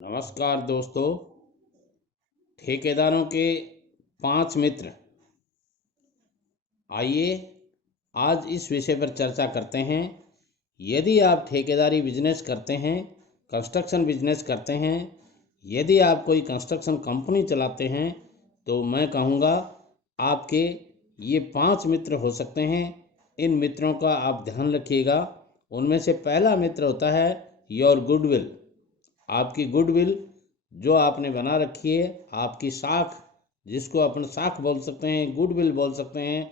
नमस्कार दोस्तों। ठेकेदारों के 5 मित्र। आइए आज इस विषय पर चर्चा करते हैं। यदि आप ठेकेदारी बिजनेस करते हैं, कंस्ट्रक्शन बिजनेस करते हैं, यदि आप कोई कंस्ट्रक्शन कंपनी चलाते हैं, तो मैं कहूँगा आपके ये 5 मित्र हो सकते हैं। इन मित्रों का आप ध्यान रखिएगा। उनमें से पहला मित्र होता है योर गुडविल। आपकी गुडविल जो आपने बना रखी है, आपकी साख, जिसको अपन साख बोल सकते हैं, गुडविल बोल सकते हैं,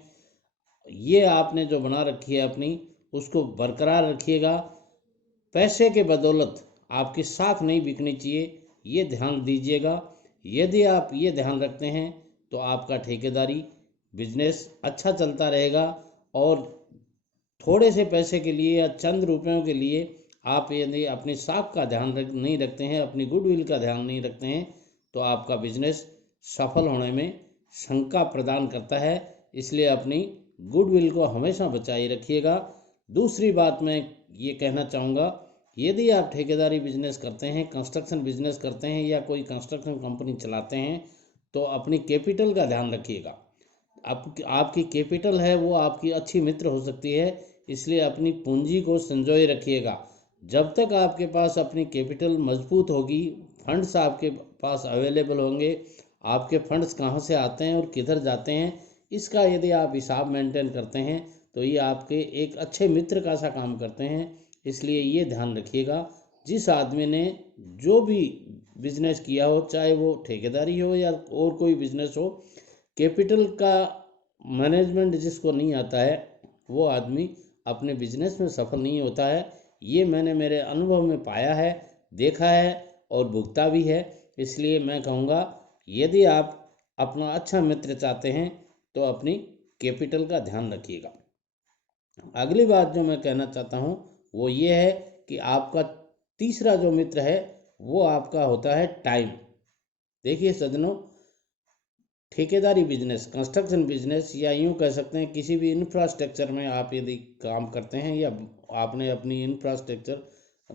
ये आपने जो बना रखी है अपनी, उसको बरकरार रखिएगा। पैसे के बदौलत आपकी साख नहीं बिकनी चाहिए, ये ध्यान दीजिएगा। यदि आप ये ध्यान रखते हैं तो आपका ठेकेदारी बिजनेस अच्छा चलता रहेगा। और थोड़े से पैसे के लिए या चंद रुपयों के लिए आप यदि अपनी साख का ध्यान नहीं रखते हैं, अपनी गुडविल का ध्यान नहीं रखते हैं, तो आपका बिजनेस सफल होने में शंका प्रदान करता है। इसलिए अपनी गुडविल को हमेशा बचाए रखिएगा। दूसरी बात मैं ये कहना चाहूँगा, यदि आप ठेकेदारी बिजनेस करते हैं, कंस्ट्रक्शन बिजनेस करते हैं या कोई कंस्ट्रक्शन कंपनी चलाते हैं, तो अपनी कैपिटल का ध्यान रखिएगा। आपकी कैपिटल है वो आपकी अच्छी मित्र हो सकती है, इसलिए अपनी पूंजी को संजोए रखिएगा। जब तक आपके पास अपनी कैपिटल मजबूत होगी, फंड्स आपके पास अवेलेबल होंगे। आपके फंड्स कहाँ से आते हैं और किधर जाते हैं, इसका यदि आप हिसाब मेंटेन करते हैं, तो ये आपके एक अच्छे मित्र का सा काम करते हैं। इसलिए ये ध्यान रखिएगा, जिस आदमी ने जो भी बिजनेस किया हो, चाहे वो ठेकेदारी हो या और कोई बिजनेस हो, कैपिटल का मैनेजमेंट जिसको नहीं आता है, वो आदमी अपने बिजनेस में सफल नहीं होता है। ये मैंने मेरे अनुभव में पाया है, देखा है और भुगता भी है। इसलिए मैं कहूँगा, यदि आप अपना अच्छा मित्र चाहते हैं तो अपनी कैपिटल का ध्यान रखिएगा। अगली बात जो मैं कहना चाहता हूँ वो ये है कि आपका तीसरा जो मित्र है वो आपका होता है टाइम। देखिए सज्जनों, ठेकेदारी बिजनेस, कंस्ट्रक्शन बिजनेस या यूँ कह सकते हैं किसी भी इंफ्रास्ट्रक्चर में आप यदि काम करते हैं या आपने अपनी इंफ्रास्ट्रक्चर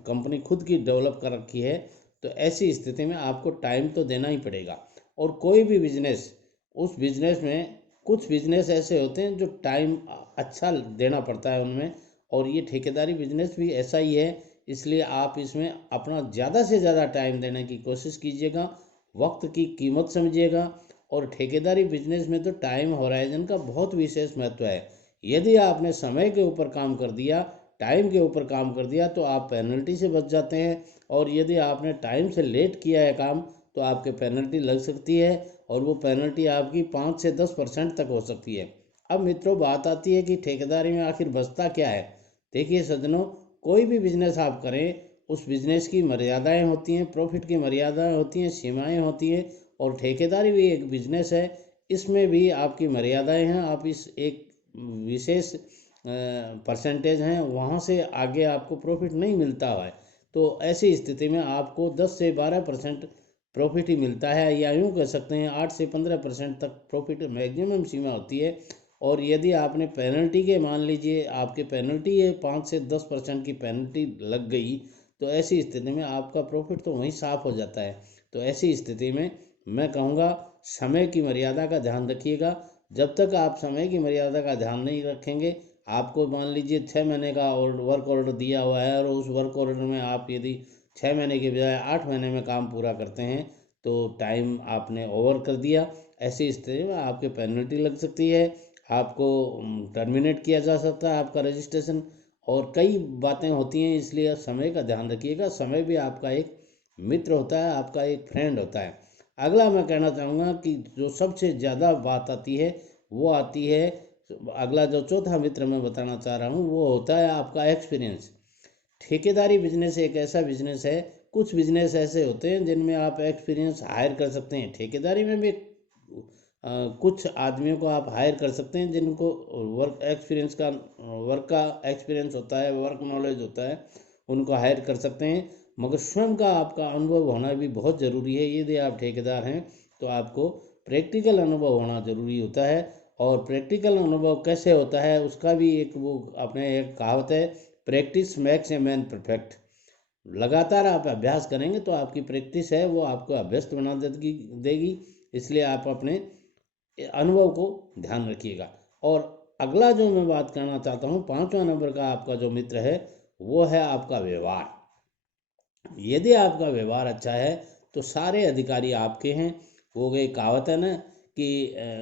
कंपनी खुद की डेवलप कर रखी है, तो ऐसी स्थिति में आपको टाइम तो देना ही पड़ेगा। और कोई भी बिजनेस, उस बिजनेस में कुछ बिजनेस ऐसे होते हैं जो टाइम अच्छा देना पड़ता है उनमें, और ये ठेकेदारी बिजनेस भी ऐसा ही है। इसलिए आप इसमें अपना ज़्यादा से ज़्यादा टाइम देने की कोशिश कीजिएगा, वक्त की कीमत समझिएगा। और ठेकेदारी बिजनेस में तो टाइम होराइजन का बहुत विशेष महत्व है। यदि आपने समय के ऊपर काम कर दिया, टाइम के ऊपर काम कर दिया, तो आप पेनल्टी से बच जाते हैं। और यदि आपने टाइम से लेट किया है काम, तो आपके पेनल्टी लग सकती है, और वो पेनल्टी आपकी 5 से 10% तक हो सकती है। अब मित्रों, बात आती है कि ठेकेदारी में आखिर बचता क्या है। देखिए सज्जनों, कोई भी बिजनेस आप करें, उस बिजनेस की मर्यादाएं होती हैं, प्रॉफिट की मर्यादाएं होती हैं, सीमाएं होती हैं। और ठेकेदारी भी एक बिजनेस है, इसमें भी आपकी मर्यादाएं हैं। आप इस एक विशेष परसेंटेज हैं, वहाँ से आगे आपको प्रॉफिट नहीं मिलता है। तो ऐसी स्थिति में आपको 10 से 12% प्रॉफिट ही मिलता है, या यूँ कह सकते हैं 8 से 15% तक प्रॉफिट मैक्सिमम सीमा होती है। और यदि आपने पेनल्टी के, मान लीजिए आपके पेनल्टी है 5 से 10% की पेनल्टी लग गई, तो ऐसी स्थिति में आपका प्रॉफिट तो वहीं साफ हो जाता है। तो ऐसी स्थिति में मैं कहूँगा, समय की मर्यादा का ध्यान रखिएगा। जब तक आप समय की मर्यादा का ध्यान नहीं रखेंगे, आपको मान लीजिए 6 महीने का वर्क ऑर्डर दिया हुआ है, और उस वर्क ऑर्डर में आप यदि 6 महीने के बजाय 8 महीने में काम पूरा करते हैं, तो टाइम आपने ओवर कर दिया। ऐसी स्थिति में आपके पेनल्टी लग सकती है, आपको टर्मिनेट किया जा सकता है आपका रजिस्ट्रेशन, और कई बातें होती हैं। इसलिए समय का ध्यान रखिएगा। समय भी आपका एक मित्र होता है, आपका एक फ्रेंड होता है। अगला मैं कहना चाहूँगा कि जो सबसे ज़्यादा बात आती है वो आती है, अगला जो चौथा मित्र मैं बताना चाह रहा हूँ वो होता है आपका एक्सपीरियंस। ठेकेदारी बिजनेस एक ऐसा बिजनेस है, कुछ बिजनेस ऐसे होते हैं जिनमें आप एक्सपीरियंस हायर कर सकते हैं। ठेकेदारी में भी कुछ आदमियों को आप हायर कर सकते हैं जिनको वर्क का एक्सपीरियंस होता है, वर्क नॉलेज होता है, उनको हायर कर सकते हैं। मगर स्वयं का आपका अनुभव होना भी बहुत ज़रूरी है। यदि आप ठेकेदार हैं तो आपको प्रैक्टिकल अनुभव होना ज़रूरी होता है। और प्रैक्टिकल अनुभव कैसे होता है उसका भी एक वो अपने एक कहावत है, practice makes a man perfect. लगातार आप अभ्यास करेंगे तो आपकी प्रैक्टिस है वो आपको अभ्यस्त बना देगी। इसलिए आप अपने अनुभव को ध्यान रखिएगा। और अगला जो मैं बात करना चाहता हूँ, 5वां नंबर का आपका जो मित्र है वो है आपका व्यवहार। यदि आपका व्यवहार अच्छा है तो सारे अधिकारी आपके हैं। वो गई कहावत है ना कि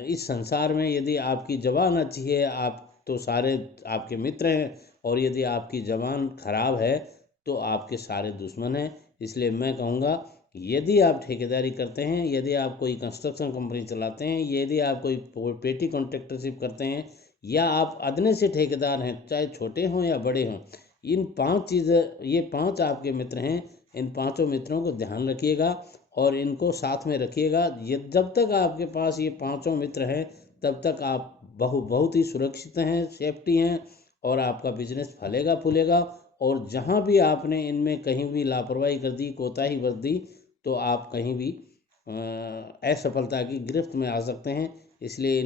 इस संसार में यदि आपकी जबान अच्छी है आप तो सारे आपके मित्र हैं, और यदि आपकी जबान खराब है तो आपके सारे दुश्मन हैं। इसलिए मैं कहूँगा, यदि आप ठेकेदारी करते हैं, यदि आप कोई कंस्ट्रक्शन कंपनी चलाते हैं, यदि आप कोई पेटी कॉन्ट्रैक्टरशिप करते हैं, या आप अदने से ठेकेदार हैं, चाहे छोटे हों या बड़े हों, इन 5 चीज़ें, ये 5 आपके मित्र हैं। इन 5 मित्रों को ध्यान रखिएगा और इनको साथ में रखिएगा। ये जब तक आपके पास ये 5 मित्र हैं तब तक आप बहुत ही सुरक्षित हैं, सेफ्टी हैं, और आपका बिजनेस फलेगा फूलेगा। और जहाँ भी आपने इनमें कहीं भी लापरवाही कर दी, कोताही बरत दी, तो आप कहीं भी असफलता की गिरफ्त में आ सकते हैं। इसलिए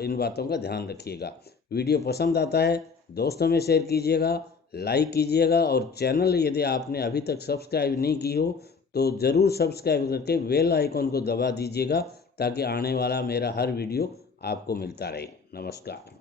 इन बातों का ध्यान रखिएगा। वीडियो पसंद आता है दोस्तों में शेयर कीजिएगा, लाइक कीजिएगा, और चैनल यदि आपने अभी तक सब्सक्राइब नहीं की हो तो ज़रूर सब्सक्राइब करके बेल आइकॉन को दबा दीजिएगा, ताकि आने वाला मेरा हर वीडियो आपको मिलता रहे। नमस्कार।